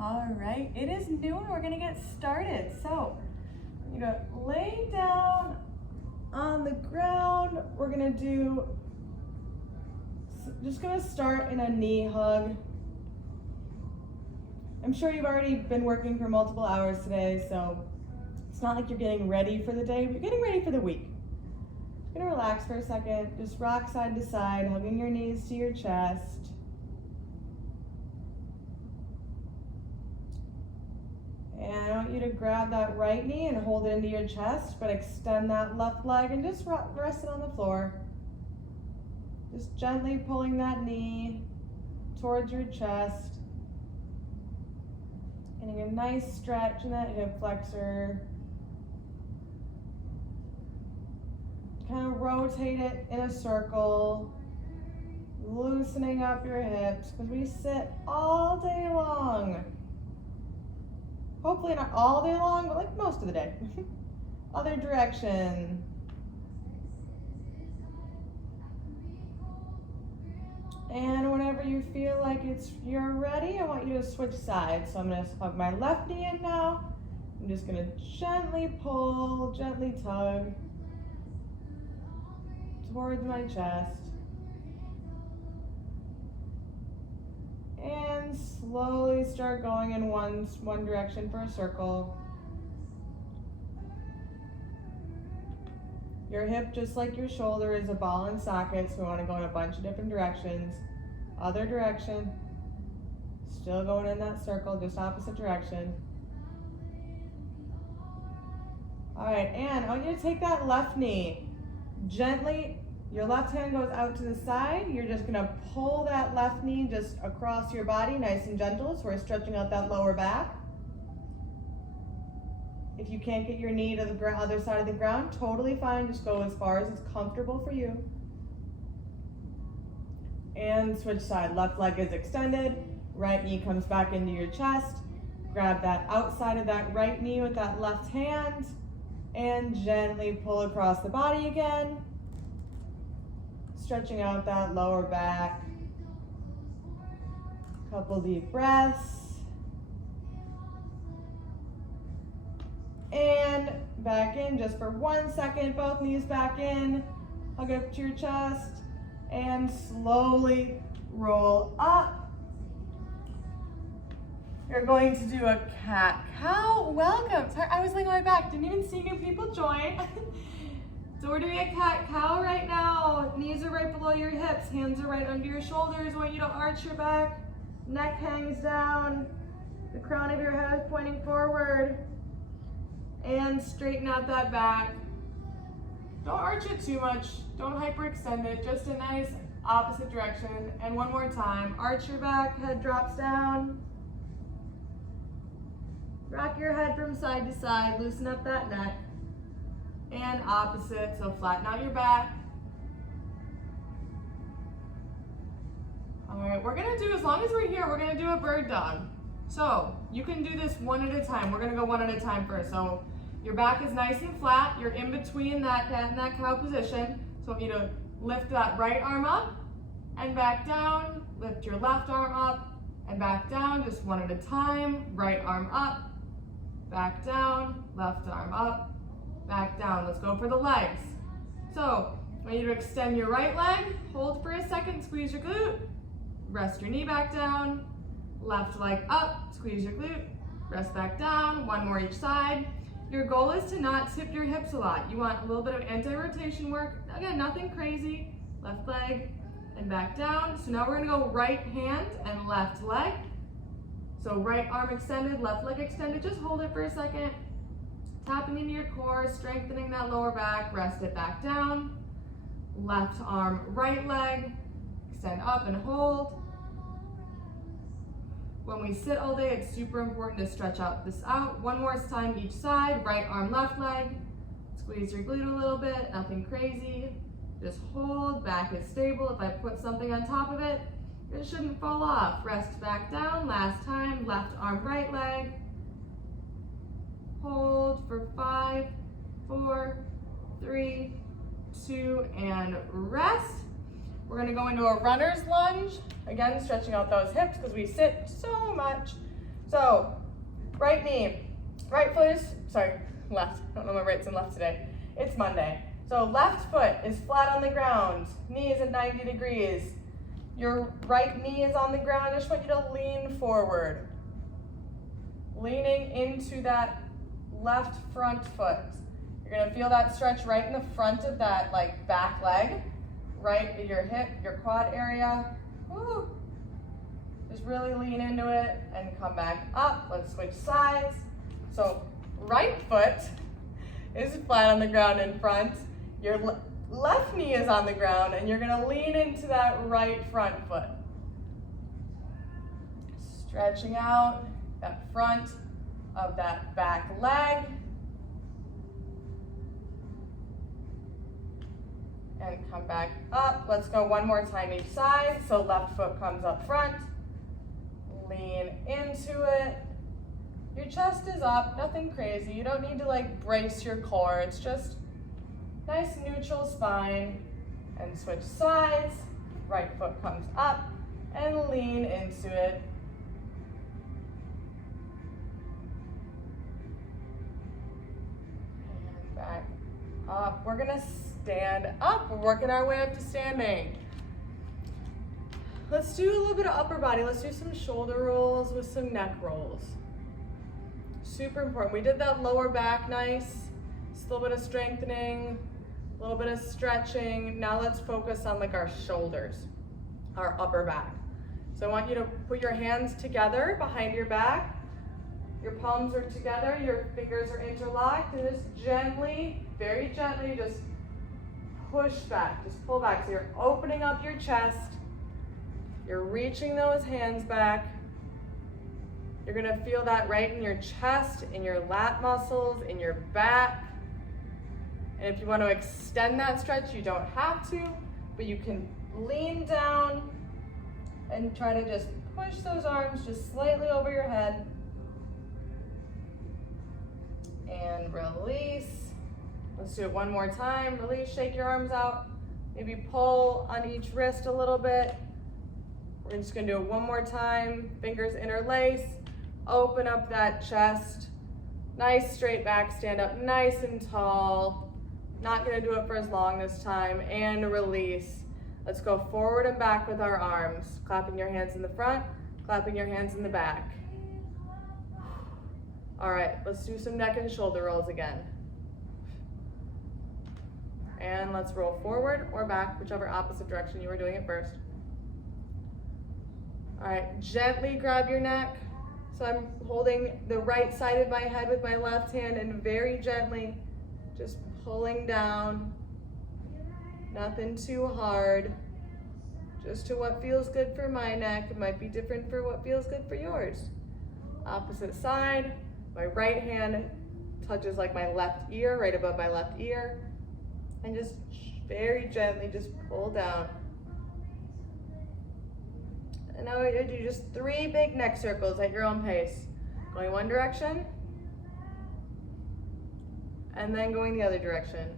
All right, it is noon. We're gonna get started. So, you're gonna lay down on the ground. We're gonna just gonna start in a knee hug. I'm sure you've already been working for multiple hours today, so it's not like you're getting ready for the day, but you're getting ready for the week. You're gonna relax for a second, just rock side to side, hugging your knees to your chest. And I want you to grab that right knee and hold it into your chest, but extend that left leg and just rest it on the floor. Just gently pulling that knee towards your chest. Getting a nice stretch in that hip flexor. Kind of rotate it in a circle, loosening up your hips, because we sit all day long. Hopefully not all day long, but like most of the day. Other direction. And whenever you feel like you're ready, I want you to switch sides. So I'm gonna hug my left knee in now. I'm just gonna gently pull, gently tug towards my chest. And slowly start going in one direction for a circle. Your hip, just like your shoulder, is a ball and socket, so we want to go in a bunch of different directions. Other direction. Still going in that circle, just opposite direction. All right, and I want you to take that left knee. Gently, your left hand goes out to the side. You're just gonna pull that left knee just across your body, nice and gentle, so we're stretching out that lower back. If you can't get your knee to the other side of the ground, totally fine. Just go as far as it's comfortable for you. And switch side. Left leg is extended. Right knee comes back into your chest. Grab that outside of that right knee with that left hand and gently pull across the body again. Stretching out that lower back. Couple deep breaths. And back in just for 1 second, both knees back in, hug up to your chest, and slowly roll up. You're going to do a cat-cow. Welcome. Sorry, I was laying on my back, didn't even see new people join. So we're doing a cat-cow right now. Knees are right below your hips, hands are right under your shoulders. I want you to arch your back, neck hangs down, the crown of your head is pointing forward. And straighten out that back. Don't arch it too much. Don't hyperextend it. Just a nice opposite direction. And one more time. Arch your back, head drops down. Rock your head from side to side. Loosen up that neck. And opposite, so flatten out your back. All right, we're gonna do, as long as we're here, we're gonna do a bird dog. So you can do this one at a time. We're gonna go one at a time first. So your back is nice and flat. You're in between that cat and that cow position. So I want you to lift that right arm up and back down. Lift your left arm up and back down, just one at a time. Right arm up, back down, left arm up, back down. Let's go for the legs. So I want you to extend your right leg, hold for a second, squeeze your glute, rest your knee back down. Left leg up, squeeze your glute, rest back down, one more each side. Your goal is to not tip your hips a lot. You want a little bit of anti-rotation work. Again, nothing crazy. Left leg and back down. So now we're gonna go right hand and left leg. So right arm extended, left leg extended. Just hold it for a second. Tapping into your core, strengthening that lower back, rest it back down. Left arm, right leg, extend up and hold. When we sit all day, it's super important to stretch out this out. One more time each side, right arm, left leg. Squeeze your glute a little bit, nothing crazy. Just hold, back is stable. If I put something on top of it, it shouldn't fall off. Rest back down, last time, left arm, right leg. Hold for 5, 4, 3, 2, and rest. We're gonna go into a runner's lunge. Again, stretching out those hips because we sit so much. So, right knee, right foot is, sorry, left. I don't know my rights and left today. It's Monday. So left foot is flat on the ground. Knee is at 90 degrees. Your right knee is on the ground. I just want you to lean forward. Leaning into that left front foot. You're gonna feel that stretch right in the front of that like back leg, right at your hip, your quad area. Woo. Just really lean into it and come back up. Let's switch sides. So right foot is flat on the ground in front. Your left knee is on the ground and you're gonna lean into that right front foot. Stretching out that front of that back leg. And come back up. Let's go one more time each side. So left foot comes up front. Lean into it. Your chest is up, nothing crazy. You don't need to like brace your core. It's just nice neutral spine. And switch sides. Right foot comes up and lean into it. And back up. We're gonna stand up. We're working our way up to standing. Let's do a little bit of upper body. Let's do some shoulder rolls with some neck rolls. Super important. We did that lower back nice. Just a little bit of strengthening, a little bit of stretching. Now let's focus on like our shoulders, our upper back. So I want you to put your hands together behind your back. Your palms are together, your fingers are interlocked, and just gently, very gently, just push back, just pull back. So you're opening up your chest. You're reaching those hands back. You're gonna feel that right in your chest, in your lat muscles, in your back. And if you want to extend that stretch, you don't have to, but you can lean down and try to just push those arms just slightly over your head. And release. Let's do it one more time. Release, shake your arms out. Maybe pull on each wrist a little bit. We're just gonna do it one more time. Fingers interlace. Open up that chest. Nice straight back, stand up nice and tall. Not gonna do it for as long this time. And release. Let's go forward and back with our arms. Clapping your hands in the front, clapping your hands in the back. All right, let's do some neck and shoulder rolls again. And let's roll forward or back, whichever opposite direction you were doing it first. All right, gently grab your neck. So I'm holding the right side of my head with my left hand and very gently just pulling down. Nothing too hard. Just to what feels good for my neck. It might be different for what feels good for yours. Opposite side. My right hand touches like my left ear, right above my left ear. And just very gently just pull down. And now we're gonna do just 3 big neck circles at your own pace. Going one direction, and then going the other direction.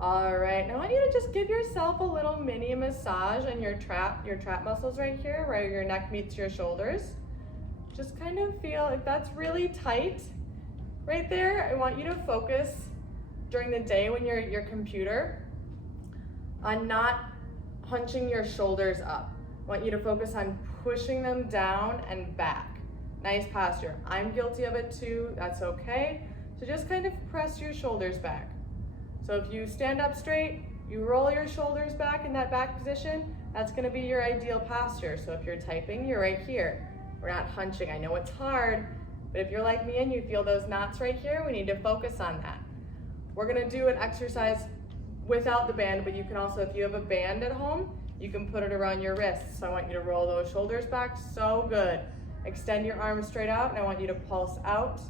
All right, now I want you to just give yourself a little mini massage on your trap muscles right here, where your neck meets your shoulders. Just kind of feel if that's really tight right there. I want you to focus during the day when you're at your computer on not hunching your shoulders up. I want you to focus on pushing them down and back. Nice posture. I'm guilty of it too, that's okay. So just kind of press your shoulders back. So if you stand up straight, you roll your shoulders back in that back position, that's gonna be your ideal posture. So if you're typing, you're right here. We're not hunching. I know it's hard, but if you're like me and you feel those knots right here, we need to focus on that. We're gonna do an exercise without the band, but you can also, if you have a band at home, you can put it around your wrists. So I want you to roll those shoulders back, so good. Extend your arms straight out, and I want you to pulse out.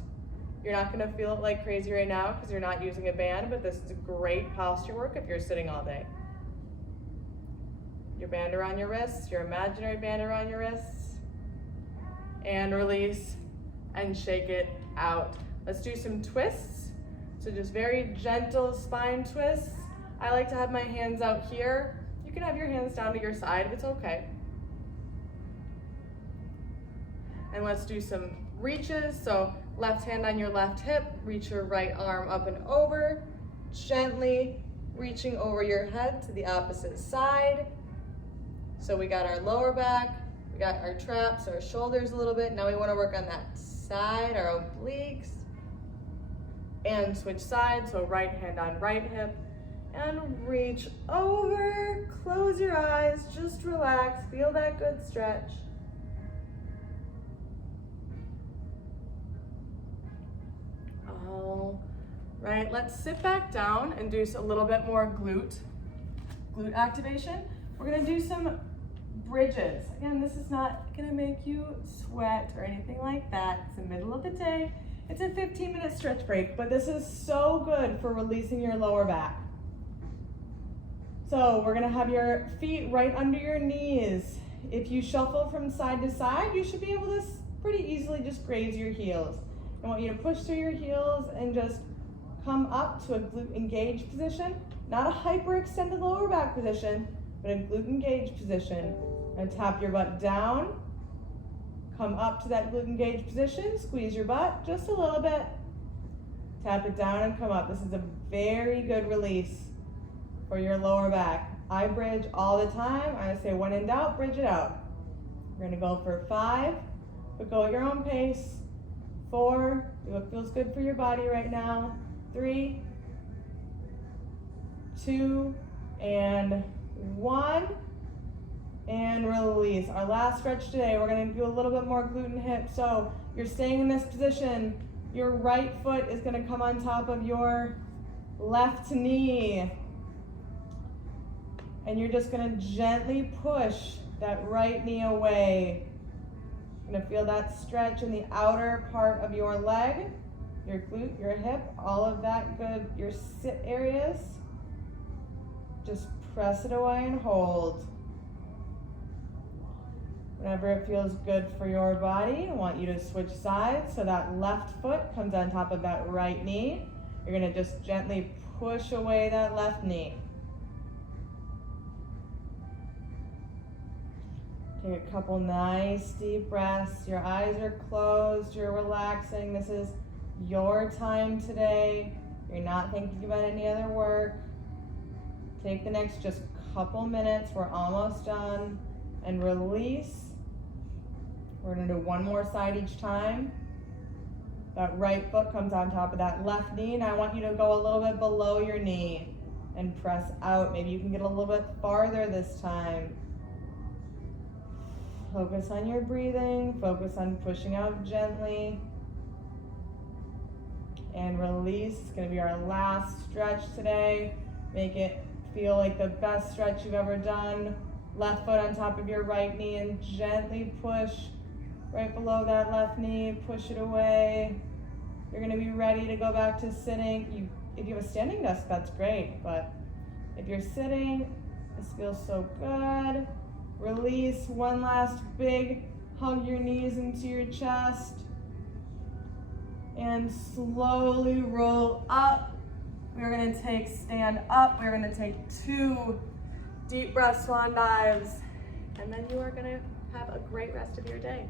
You're not gonna feel it like crazy right now because you're not using a band, but this is a great posture work if you're sitting all day. Your band around your wrists, your imaginary band around your wrists, and release, and shake it out. Let's do some twists. So just very gentle spine twists. I like to have my hands out here. You You can have your hands down to your side, it's okay. And let's do some reaches. So left hand on your left hip, reach your right arm up and over, gently reaching over your head to the opposite side. So we got our lower back, we got our traps, our shoulders a little bit. Now we want to work on that side, our obliques. And switch sides, so right hand on right hip. And reach over, close your eyes, just relax, feel that good stretch. All right, let's sit back down and do a little bit more glute activation. We're gonna do some bridges. Again, this is not gonna make you sweat or anything like that. It's the middle of the day. It's a 15-minute stretch break, but this is so good for releasing your lower back. So we're gonna have your feet right under your knees. If you shuffle from side to side, you should be able to pretty easily just graze your heels. I want you to push through your heels and just come up to a glute engaged position. Not a hyperextended lower back position, but a glute engaged position. And tap your butt down. Come up to that glute engaged position, squeeze your butt just a little bit. Tap it down and come up. This is a very good release for your lower back. I bridge all the time. I say when in doubt, bridge it out. We're gonna go for 5, but go at your own pace. 4, do what feels good for your body right now. 3, 2, and 1. And release. Our last stretch today, we're gonna do a little bit more glute and hip. So you're staying in this position. Your right foot is gonna come on top of your left knee. And you're just gonna gently push that right knee away. You're gonna feel that stretch in the outer part of your leg, your glute, your hip, all of that good, your sit areas. Just press it away and hold. Whenever it feels good for your body, I want you to switch sides so that left foot comes on top of that right knee. You're gonna just gently push away that left knee. Take a couple nice deep breaths. Your eyes are closed, you're relaxing. This is your time today. You're not thinking about any other work. Take the next just couple minutes, we're almost done, and release. We're gonna do one more side each time. That right foot comes on top of that left knee, and I want you to go a little bit below your knee and press out. Maybe you can get a little bit farther this time. Focus on your breathing, focus on pushing out gently. And release. It's gonna be our last stretch today. Make it feel like the best stretch you've ever done. Left foot on top of your right knee and gently push right below that left knee, push it away. You're gonna be ready to go back to sitting. If you have a standing desk, that's great, but if you're sitting, this feels so good. Release, one last big hug your knees into your chest. And slowly roll up. We're gonna stand up. We're gonna take 2 deep breath swan dives, and then you are gonna have a great rest of your day.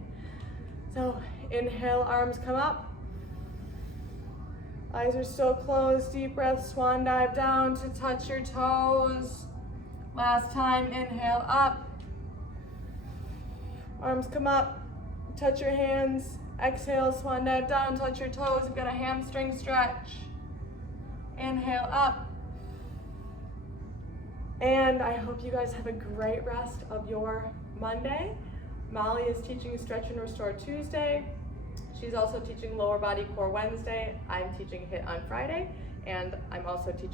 So inhale, arms come up. Eyes are still closed. Deep breath, swan dive down to touch your toes. Last time, inhale up. Arms come up, touch your hands. Exhale, swan dive down, touch your toes. You've got a hamstring stretch. Inhale up. And I hope you guys have a great rest of your Monday. Molly is teaching Stretch and Restore Tuesday. She's also teaching Lower Body Core Wednesday. I'm teaching HIIT on Friday, and I'm also teaching